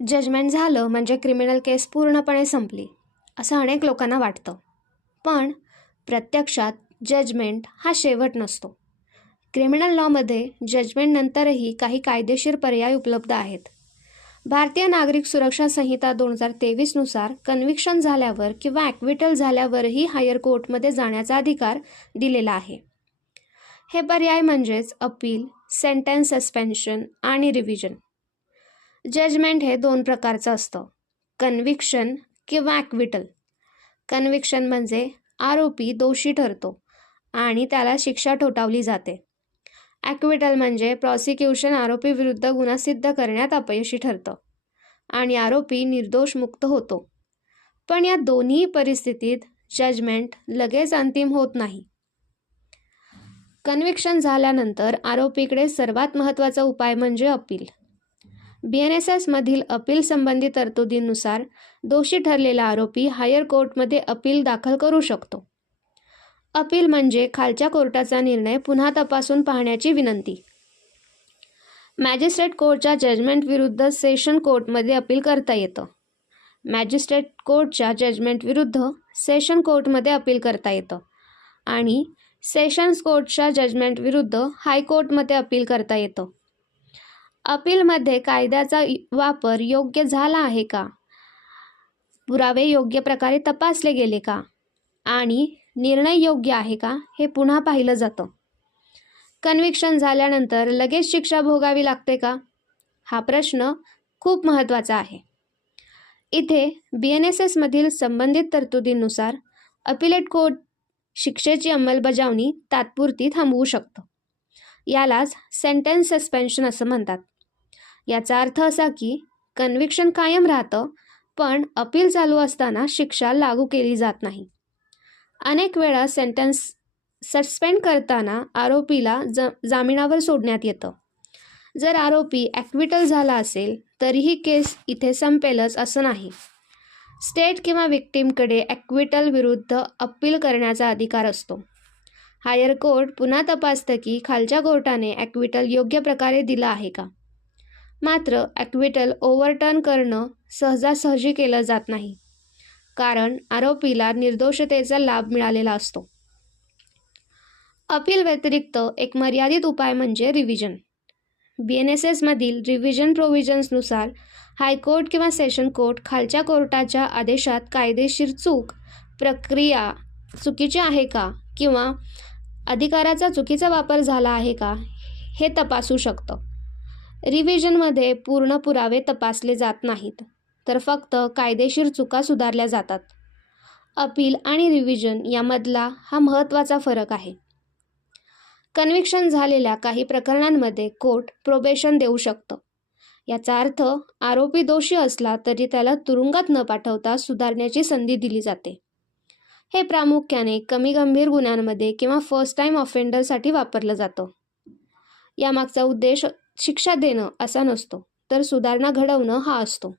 Judgement झालं म्हणजे criminal केस पूर्णपणे संपली असं अनेक लोकांना वाटतं. पण प्रत्यक्षात जजमेंट हा शेवट नसतो. क्रिमिनल लॉमध्ये जजमेंटनंतरही काही कायदेशीर पर्याय उपलब्ध आहेत. भारतीय नागरिक सुरक्षा संहिता 2023 नुसार कन्व्हिक्शन झाल्यावर किंवा ॲक्विटल झाल्यावरही हायर कोर्टमध्ये जाण्याचा अधिकार दिलेला आहे. हे पर्याय म्हणजेच अपील, सेंटेन्स सस्पेन्शन आणि रिव्हिजन. जजमेंट हे 2 प्रकारचं असतं, कन्व्हिक्शन किंवा ॲक्विटल. कन्व्हिक्शन म्हणजे आरोपी दोषी ठरतो आणि त्याला शिक्षा ठोठावली जाते. ॲक्विटल म्हणजे प्रॉसिक्युशन आरोपीविरुद्ध गुन्हा सिद्ध करण्यात अपयशी ठरतं आणि आरोपी निर्दोष मुक्त होतो. पण या दोन्ही परिस्थितीत जजमेंट लगेच अंतिम होत नाही. कन्व्हिक्शन झाल्यानंतर आरोपीकडे सर्वात महत्त्वाचा उपाय म्हणजे अपील. BNSS मधील अपील संबंधी तरतुदींनुसार दोषी ठरलेला आरोपी हायर कोर्टमध्ये अपील दाखल करू शकतो. अपील म्हणजे खालच्या कोर्टाचा निर्णय पुन्हा तपासून पाहण्याची विनंती. मॅजिस्ट्रेट कोर्टच्या जजमेंट विरुद्ध सेशन कोर्टमध्ये अपील करता येतं. मॅजिस्ट्रेट कोर्टच्या जजमेंट विरुद्ध सेशन कोर्टमध्ये अपील करता येतं आणि सेशन्स कोर्टच्या जजमेंट विरुद्ध हायकोर्टमध्ये अपील करता येतं. अपीलमध्ये कायद्याचा वापर योग्य झाला आहे का, पुरावे योग्य प्रकारे तपासले गेले का आणि निर्णय योग्य आहे का हे पुन्हा पाहिलं जातं. कन्व्हिक्शन झाल्यानंतर लगेच शिक्षा भोगावी लागते का? हा प्रश्न खूप महत्त्वाचा आहे. इथे BNSS मधील संबंधित तरतुदींनुसार अपिलेट कोर्ट शिक्षेची अंमलबजावणी तात्पुरती थांबवू शकतं. यालाच सेंटेन्स सस्पेन्शन असं म्हणतात. याचा अर्थ असा की कन्व्हिक्शन कायम राहतं, पण अपील चालू असताना शिक्षा लागू केली जात नाही. अनेक वेळा सेंटेन्स सस्पेंड करताना आरोपीला जामिनावर सोडण्यात येतं. जर आरोपी ॲक्विटल झाला असेल तरीही केस इथे संपेलच असं नाही. स्टेट किंवा विक्टीमकडे ॲक्विटल विरुद्ध अपील करण्याचा अधिकार असतो. हायर कोर्ट पुन्हा तपासतं की खालच्या कोर्टाने ॲक्विटल योग्य प्रकारे दिलं आहे का. मात्र ॲक्विटल ओव्हरटर्न करणं सहजासहजी केलं जात नाही, कारण आरोपीला निर्दोषतेचा लाभ मिळालेला असतो. अपील व्यतिरिक्त एक मर्यादित उपाय म्हणजे रिव्हिजन. BNSS मधील रिव्हिजन प्रोव्हिजन्सनुसार हायकोर्ट किंवा सेशन कोर्ट खालच्या कोर्टाच्या आदेशात कायदेशीर चूक, प्रक्रिया चुकीची आहे का किंवा अधिकाराचा चुकीचा वापर झाला आहे का हे तपासू शकतं. रिव्हिजनमध्ये पूर्ण पुरावे तपासले जात नाहीत, तर फक्त कायदेशीर चुका सुधारल्या जातात. अपील आणि रिव्हिजन यामधला हा महत्त्वाचा फरक आहे. कन्व्हिक्शन झालेल्या काही प्रकरणांमध्ये कोर्ट प्रोबेशन देऊ शकतं. याचा अर्थ आरोपी दोषी असला तरी त्याला तुरुंगात न पाठवता सुधारण्याची संधी दिली जाते. हे प्रामुख्याने कमी गंभीर गुन्ह्यांमध्ये किंवा फर्स्ट टाईम ऑफेंडरसाठी वापरलं जातं. यामागचा उद्देश शिक्षा देणं असा नसतो, तर सुधारणा घडवणं हा असतो.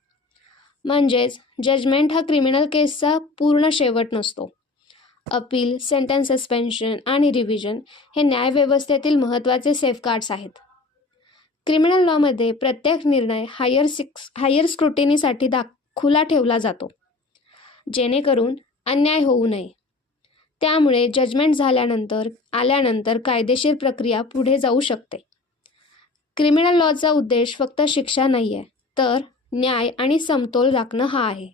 म्हणजेच जजमेंट हा क्रिमिनल केसचा पूर्ण शेवट नसतो. अपील, सेंटेन्स सस्पेन्शन आणि रिव्हिजन हे न्यायव्यवस्थेतील महत्त्वाचे सेफगार्ड्स आहेत. क्रिमिनल लॉमध्ये प्रत्येक निर्णय हायर स्क्रुटिनीसाठी खुला ठेवला जातो, जेणेकरून अन्याय होऊ नये. त्यामुळे जजमेंट आल्यानंतर कायदेशीर प्रक्रिया पुढे जाऊ शकते. क्रिमिनल लॉचा उद्देश फक्त शिक्षा नाही आहे, तर न्याय आणि समतोल राखणं हा आहे.